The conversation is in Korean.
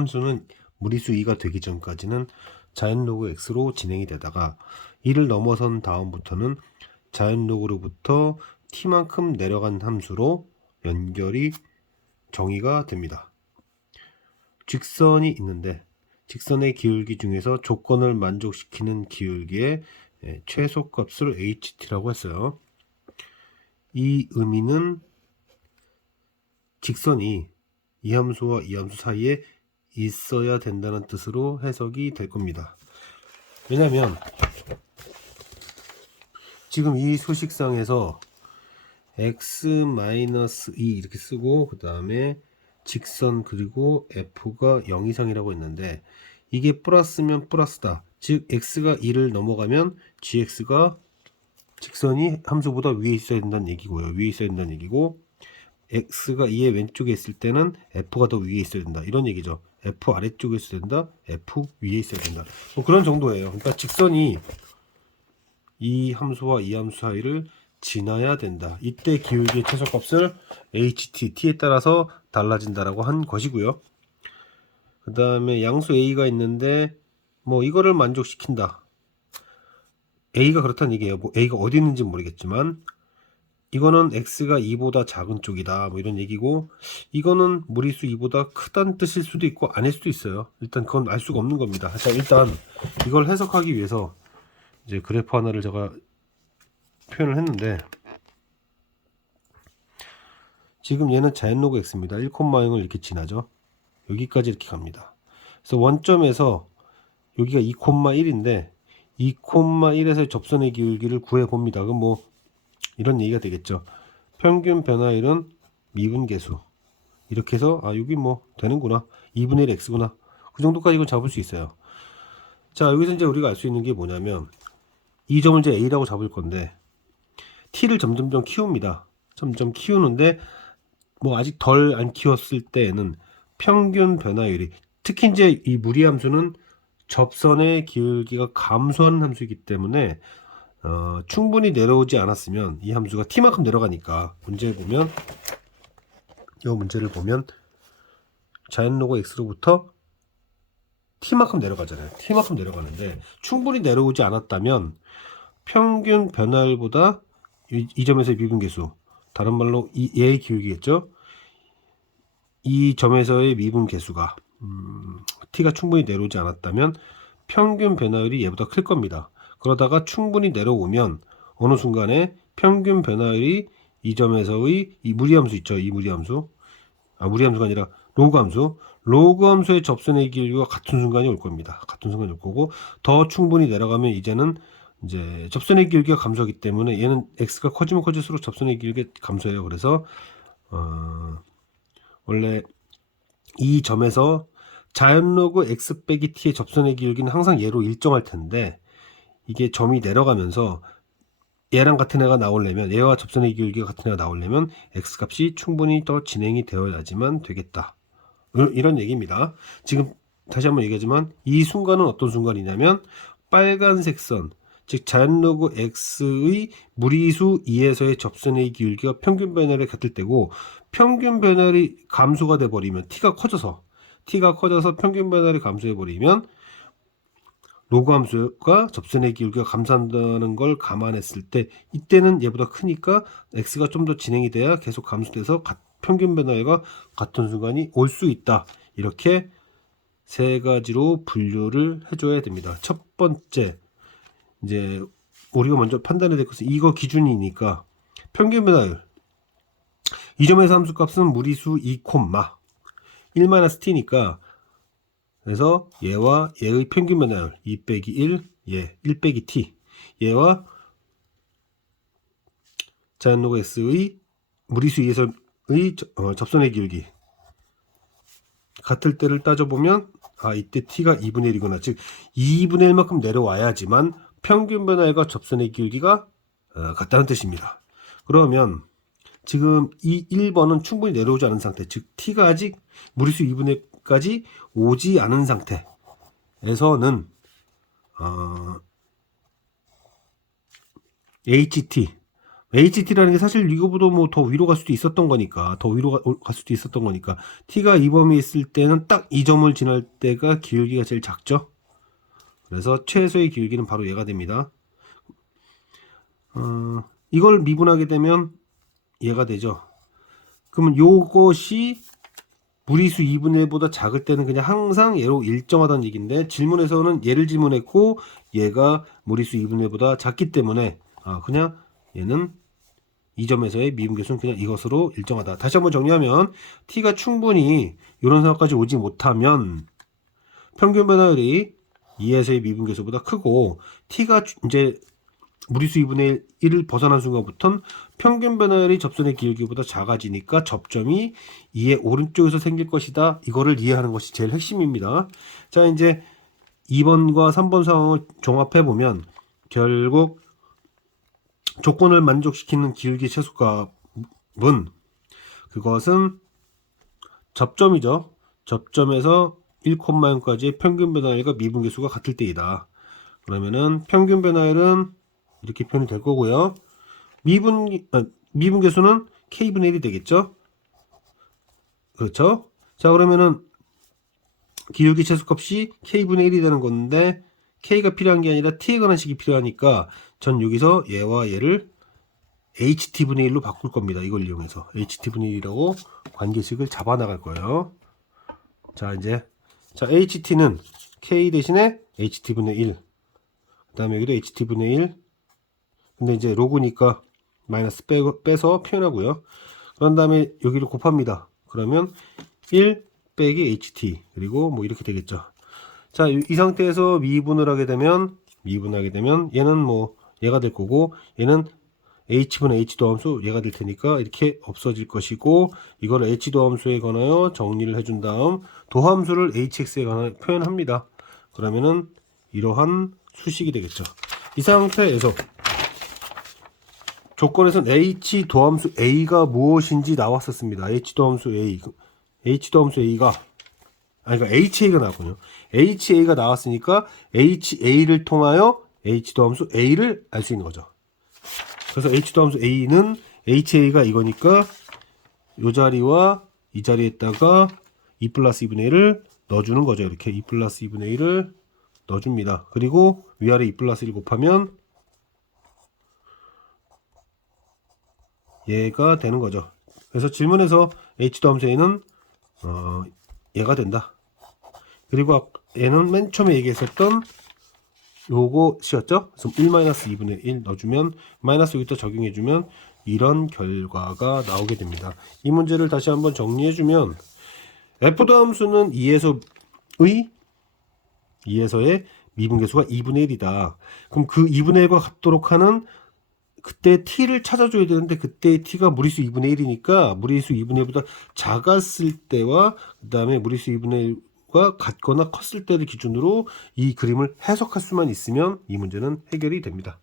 함수는 무리수 2가 되기 전까지는 자연로그 x로 진행이 되다가 이를 넘어선 다음부터는 자연로그로부터 t만큼 내려간 함수로 연결이 정의가 됩니다. 직선이 있는데 직선의 기울기 중에서 조건을 만족시키는 기울기의 최소값을 ht라고 했어요. 이 의미는 직선이 이 함수와 이 함수 사이에 있어야 된다는 뜻으로 해석이 될 겁니다. 왜냐면 지금 이 수식상에서 x-2 이렇게 쓰고 그 다음에 직선 그리고 f가 0 이상이라고 했는데 이게 플러스면 플러스다. 즉 x가 2를 넘어가면 gx가 직선이 함수보다 위에 있어야 된다는 얘기고요. 위에 있어야 된다는 얘기고 x가 2의 왼쪽에 있을 때는 f가 더 위에 있어야 된다. 이런 얘기죠. f 아래쪽에 있어야 된다. f 위에 있어야 된다. 뭐 그런 정도예요. 그러니까 직선이 이 함수와 이 함수 사이를 지나야 된다. 이때 기울기의 최소값을 ht, t에 따라서 달라진다라고 한 것이고요. 그 다음에 양수 a가 있는데 뭐 이거를 만족시킨다. a가 그렇다는 얘기예요. 뭐 a가 어디 있는지 모르겠지만 이거는 x가 2보다 작은 쪽이다. 뭐 이런 얘기고 이거는 무리수 2보다 크다는 뜻일 수도 있고 아닐 수도 있어요. 일단 그건 알 수가 없는 겁니다. 자, 일단 이걸 해석하기 위해서 이제 그래프 하나를 제가 표현을 했는데 지금 얘는 자연로그 x입니다. 1,0을 이렇게 지나죠. 여기까지 이렇게 갑니다. 그래서 원점에서 여기가 2,1인데 2,1에서의 접선의 기울기를 구해 봅니다. 그럼 뭐 이런 얘기가 되겠죠. 평균 변화율은 미분계수. 이렇게 해서 아 여기 뭐 되는구나. 2분의 1 x구나. 그 정도까지 이걸 잡을 수 있어요. 자, 여기서 이제 우리가 알 수 있는 게 뭐냐면 이 점을 이제 a라고 잡을 건데 t를 점점점 키웁니다. 점점 키우는데 뭐 아직 덜 안 키웠을 때에는 평균 변화율이 특히 이제 이 무리함수는 접선의 기울기가 감소하는 함수이기 때문에 충분히 내려오지 않았으면 이 함수가 t만큼 내려가니까 문제를 보면 이 문제를 보면 자연로그 x로부터 t만큼 내려가잖아요. t만큼 내려가는데 충분히 내려오지 않았다면 평균 변화율보다 이 점에서의 미분계수, 다른 말로 얘의 기울기겠죠. 이 점에서의 미분계수가 t가 충분히 내려오지 않았다면 평균 변화율이 얘보다 클 겁니다. 그러다가 충분히 내려오면 어느 순간에 평균 변화율이 이 점에서의 이 무리함수 있죠. 이 무리함수. 무리함수가 아니라 로그함수. 로그함수의 접선의 기울기가 같은 순간이 올 겁니다. 같은 순간이 올 거고 더 충분히 내려가면 이제는 이제 접선의 기울기가 감소하기 때문에 얘는 x가 커지면 커질수록 접선의 기울기가 감소해요. 그래서 원래 이 점에서 자연로그 x 빼기 t의 접선의 기울기는 항상 얘로 일정할 텐데 이게 점이 내려가면서 얘랑 같은 애가 나오려면 얘와 접선의 기울기가 같은 애가 나오려면 x 값이 충분히 더 진행이 되어야지만 되겠다. 이런 얘기입니다. 지금 다시 한번 얘기하지만 이 순간은 어떤 순간이냐면 빨간색 선, 즉 자연로그 x의 무리수 2에서의 접선의 기울기가 평균 변화를 같을 때고 평균 변화율이 감소가 돼 버리면 t가 커져서 평균 변화를 감소해 버리면 로그 함수가 접선의 기울기가 감소한다는 걸 감안했을 때 이때는 얘보다 크니까 x가 좀 더 진행이 돼야 계속 감소돼서 평균 변화율과 같은 순간이 올 수 있다. 이렇게 세 가지로 분류를 해줘야 됩니다. 첫 번째, 이제 우리가 먼저 판단해야 될 것은 이거 기준이니까 평균 변화율. 이 점에서 함수값은 무리수 2, 1-t니까 그래서 얘와 얘의 평균 변화율 2 빼기 1, 얘 1 빼기 t. 얘와 자연로그 x의 무리수 2에서의 접선의 기울기 같을 때를 따져보면 이때 t가 2분의 1이구나. 즉 2분의 1만큼 내려와야지만 평균 변화율과 접선의 기울기가 같다는 뜻입니다. 그러면 지금 이 1번은 충분히 내려오지 않은 상태, 즉 t가 아직 무리수 2분의 1까지 오지 않은 상태에서는 ht HT라는 게 사실 이거보다 뭐 더 위로 갈 수도 있었던 거니까, 더 위로 갈 수도 있었던 거니까, t가 이 범위에 있을 때는 딱 이 점을 지날 때가 기울기가 제일 작죠. 그래서 최소의 기울기는 바로 얘가 됩니다. 이걸 미분하게 되면 얘가 되죠. 그러면 요것이 무리수 2분의 1보다 작을 때는 그냥 항상 얘로 일정하다는 얘기인데, 질문에서는 얘를 질문했고 얘가 무리수 2분의 1보다 작기 때문에 그냥 얘는 이 점에서의 미분계수는 그냥 이것으로 일정하다. 다시 한번 정리하면 t가 충분히 이런 상황까지 오지 못하면 평균 변화율이 2에서의 미분계수보다 크고, t가 이제 무리수 2분의 1을 벗어난 순간부터는 평균 변화율이 접선의 기울기보다 작아지니까 접점이 2의 오른쪽에서 생길 것이다. 이거를 이해하는 것이 제일 핵심입니다. 자, 이제 2번과 3번 상황을 종합해 보면 결국 조건을 만족시키는 기울기 최소값은 그것은 접점이죠. 접점에서 1,0까지의 평균 변화율과 미분계수가 같을 때이다. 그러면은 평균 변화율은 이렇게 표현이 될 거고요. 미분계수는 k분의 1이 되겠죠. 그렇죠. 자, 그러면은 기울기 최소값이 k분의 1이 되는 건데, k가 필요한 게 아니라 t에 관한 식이 필요하니까 전 여기서 얘와 얘를 ht분의 1로 바꿀 겁니다. 이걸 이용해서 ht분의 1이라고 관계식을 잡아 나갈 거예요. 자, 이제 ht는 k 대신에 ht분의 1, 그 다음에 여기도 ht분의 1, 근데 이제 로그니까 마이너스 빼서 표현하고요. 그런 다음에 여기를 곱합니다. 그러면 1 빼기 ht, 그리고 뭐 이렇게 되겠죠. 자, 이 상태에서 미분하게 되면 얘는 뭐 얘가 될 거고, 얘는 h분의 h 도함수 얘가 될 테니까 이렇게 없어질 것이고, 이거를 h 도함수에 관하여 정리를 해준 다음 도함수를 hx에 관하여 표현합니다. 그러면은 이러한 수식이 되겠죠. 이 상태에서 조건에서는 h 도함수 a가 무엇인지 나왔었습니다. h 도함수 a가 그러니까 ha가 나왔군요. ha가 나왔으니까 ha를 통하여 h 도함수 a를 알 수 있는 거죠. 그래서 h 도함수 a는 ha가 이거니까 이 자리와 이 자리에다가 2 플러스 2분의 1을 넣어주는 거죠. 이렇게 2 플러스 2분의 1을 넣어줍니다. 그리고 위아래 2 플러스 1 곱하면 얘가 되는 거죠. 그래서 질문에서 h 도함수 a는 얘가 된다. 그리고 얘는 맨 처음에 얘기했었던 요것이었죠. 그래서 1-2분의 1 넣어주면 마이너스 여기다 적용해주면 이런 결과가 나오게 됩니다. 이 문제를 다시 한번 정리해주면 f 도함수는 2에서의 미분계수가 2분의 1이다. 그럼 그 2분의 1과 같도록 하는 그때 t를 찾아줘야 되는데, 그때 t가 무리수 2분의 1이니까 무리수 2분의 1보다 작았을 때와 그 다음에 무리수 2분의 1과 같거나 컸을 때를 기준으로 이 그림을 해석할 수만 있으면 이 문제는 해결이 됩니다.